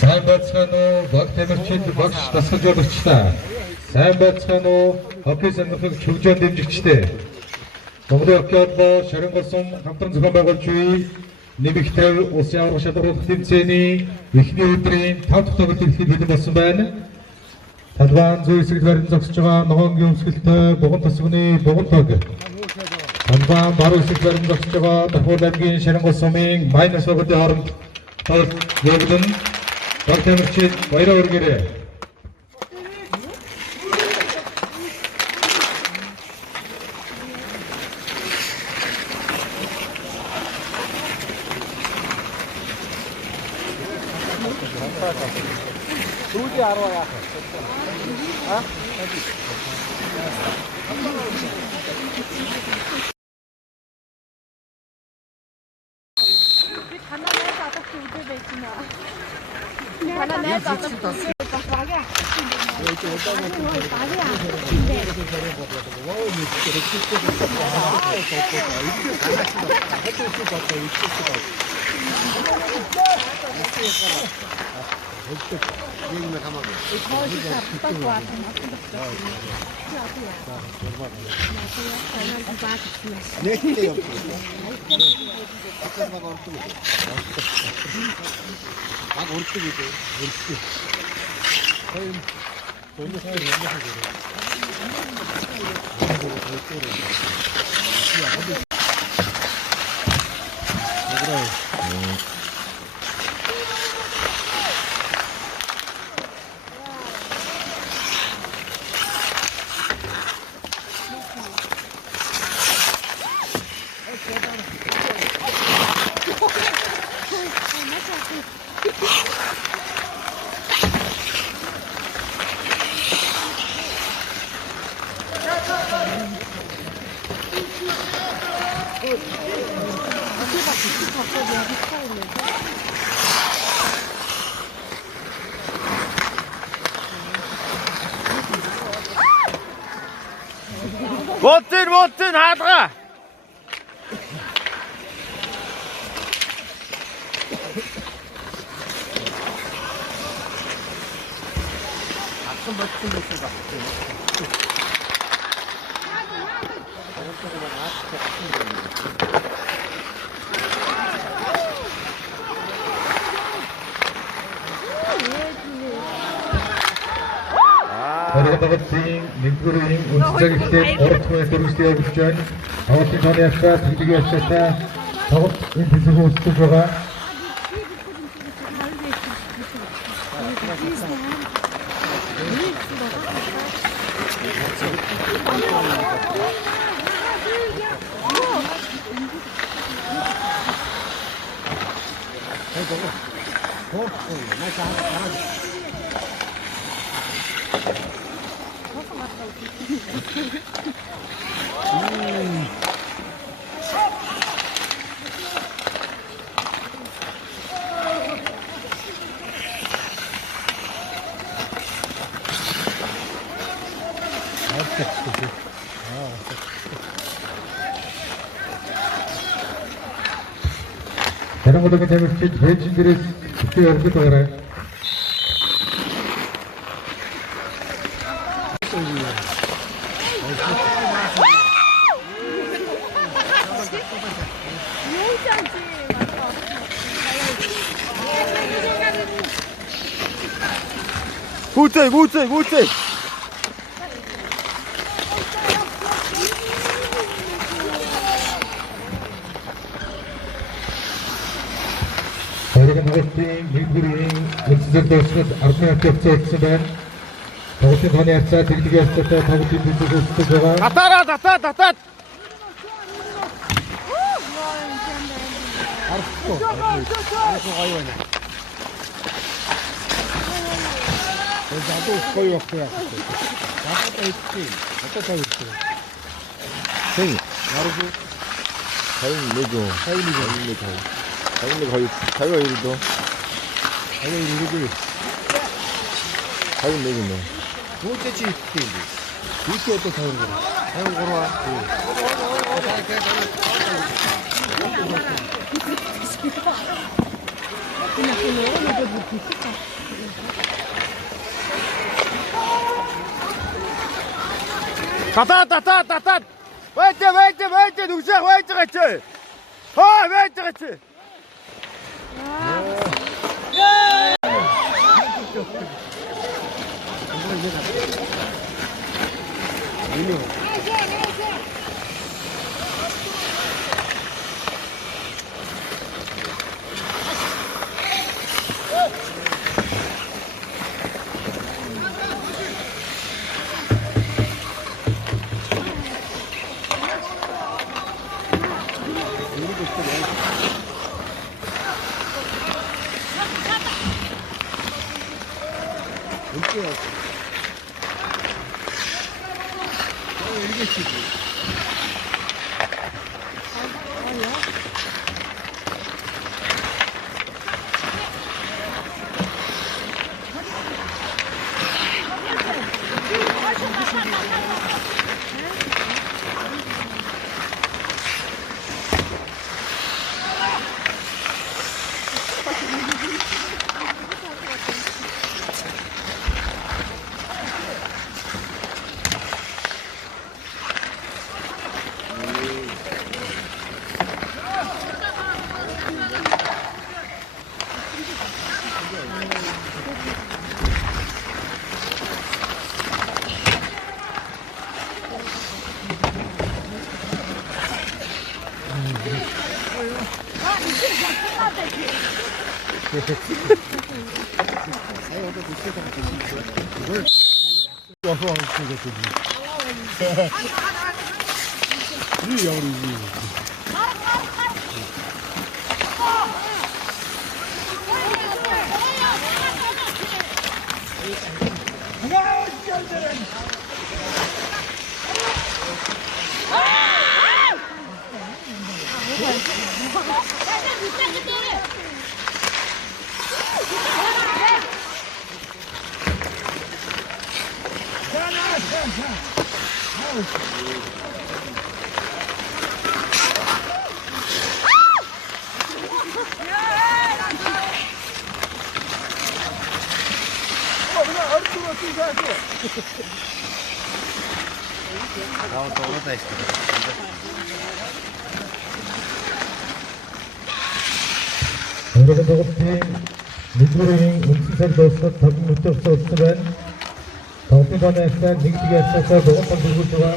Сайн байцгаана уу? Баг тамирчид, багш дасгалжуулагчдаа. Сайн байцгаана уу? Хоккей сонирхол хөгжөөн дэмжигчдээ. Монголын хоккей холбоо Шарын голсон хамтран зохион байгуулж буй нэмэгтэй улсын аврах шалгаруулах тэмцээний эхний өдрийн 5 дахь тоглолт эхлэх бэлэн болсон байна. Талбайн зүй хэсэгт барин зогсож байгаа ногоонгийн өмсгөлтэй Буган тасганы Буган тог. Талбайн баруун хэсэгт барин зогсож байгаа Дархуул аймгийн Шарын голс сумын Майнас багуудын хооронд тоглолт явагдана. Баг тамирчид баяраа хүргээрэй. Сүүлийн 10 яах вэ? Аа? Би танаа найз адагч үдээ байж байна. Танаа найз адагч бас багаа. Вотын хаалгаа. Атсан бодсон байсан баг. Оргодогдын нэгдүгээр үнцэг ихтэй 3 дахь дөрвөлтэй явж байна. Тоглолтын тооны явцаа төлөвлөгөө явцаасаа тоглолт энэ төлөвлөгөө үүсгэж байгаа. Тэрнгөлөг тамирчид хейжин дээрээс бүтээ өргөд байгаарай. Гүцэй. Оргодогдын нэгдүгээр үндэслэл дуусгаад 10 минут явцсан байна. Тоглолтын тооны харьцаа тэгдэг явцаатай тоглолтын бүлэг үүсгэж байгаа. Татаад. Арахгүй гоё байна. Задуу гоё явах яах вэ? Гадаад идэх. Одоо тавьчих. 생 Яруу. 사인 내죠. 사인이 거의 자기가 이리도 아니 이러고 사인 내겠네. 도대체 있지. 이렇게 어떤 사는 거야? 아유 걸어와. татат. Вейте, 누구야? вейте 같이. вейте 같이. 오늘은 저것이 민주로잉 운치살 도서 답은 못할 수 없으면 더욱더 햇살 닝티게 했어서 너것만 들고 좋아.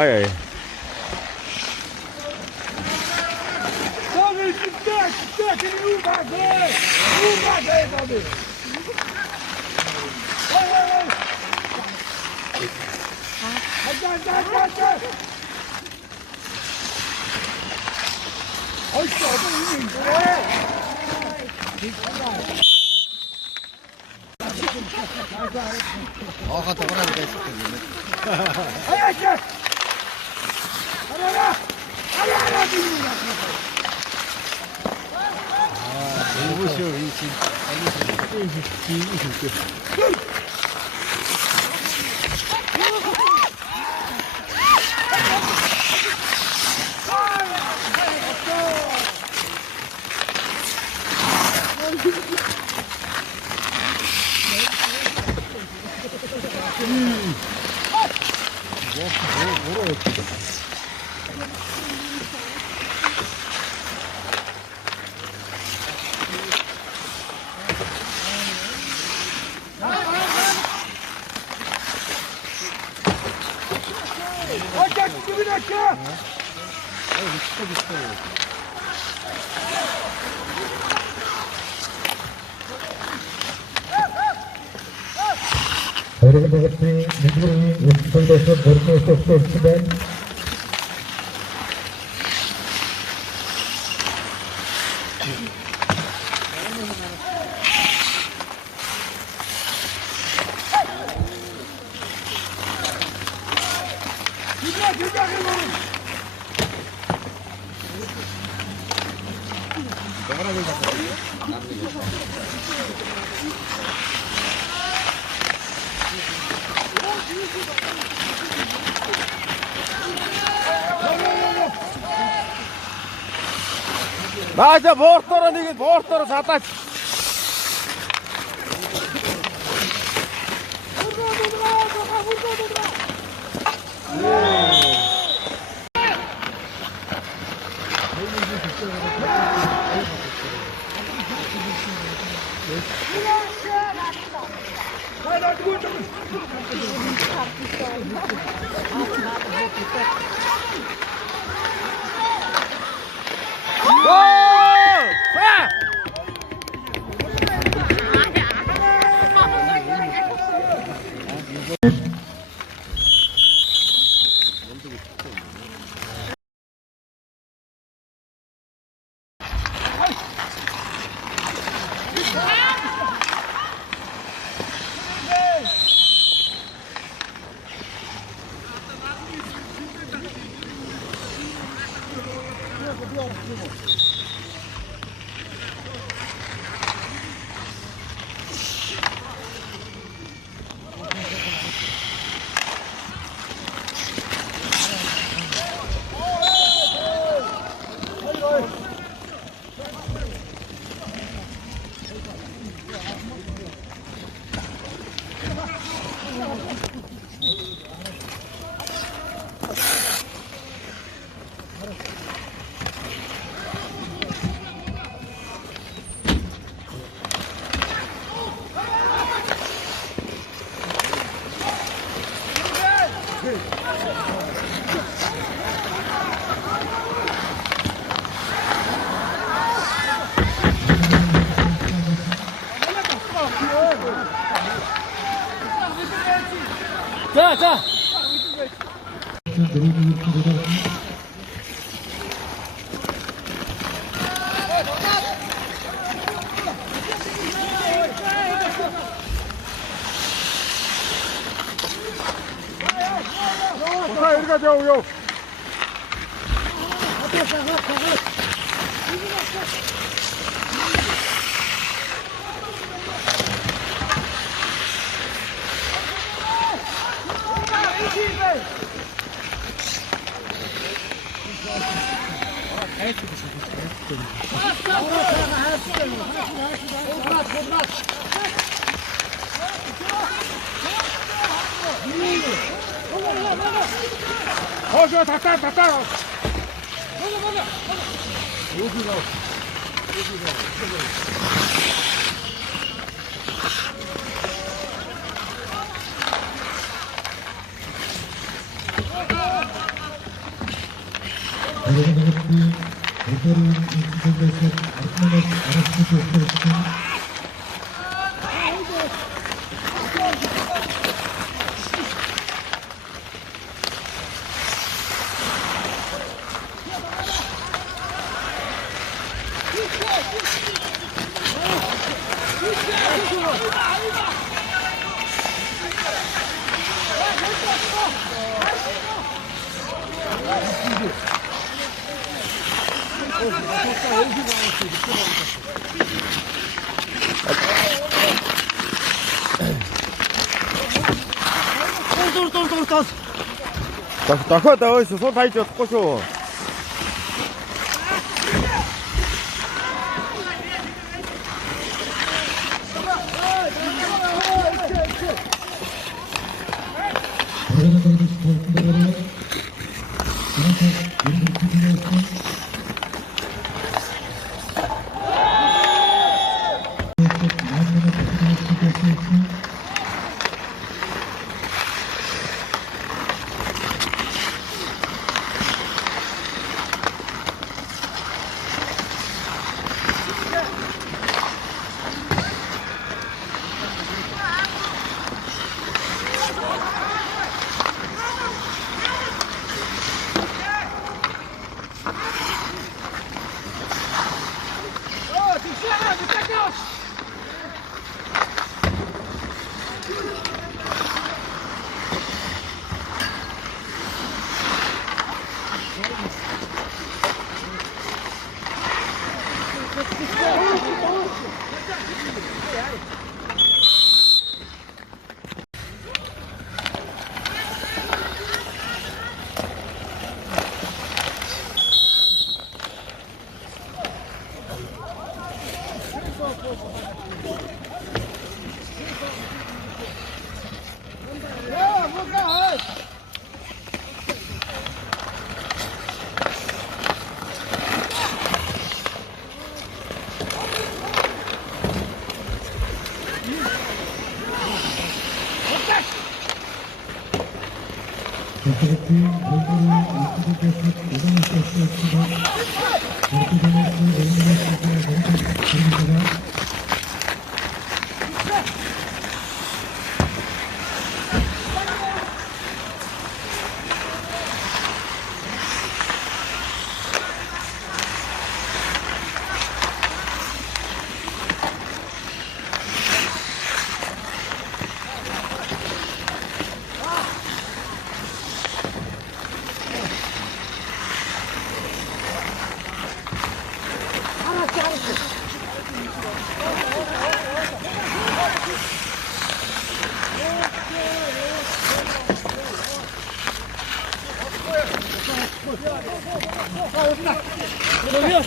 아예. 여러분 같이 미국이 우승돼서 벌써 없지만 맞아, 머리 니게 머리 떨어 잤다. 자, 자. 자, 여기 가자, 요. 좋아, 다 따라. 다 어디서 손 다 있죠, 꼬쇼. 팀 골고루 이쪽에서 이동할 수 있습니다. 이렇게 되면 그 내용을 드립니다.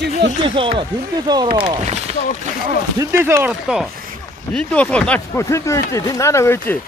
빈대서 얼어, 빈대서 얼어. 빈대서 얼었어. 인도 어서, 나 지금 빈도 했지, 빈 나나 왜 했지?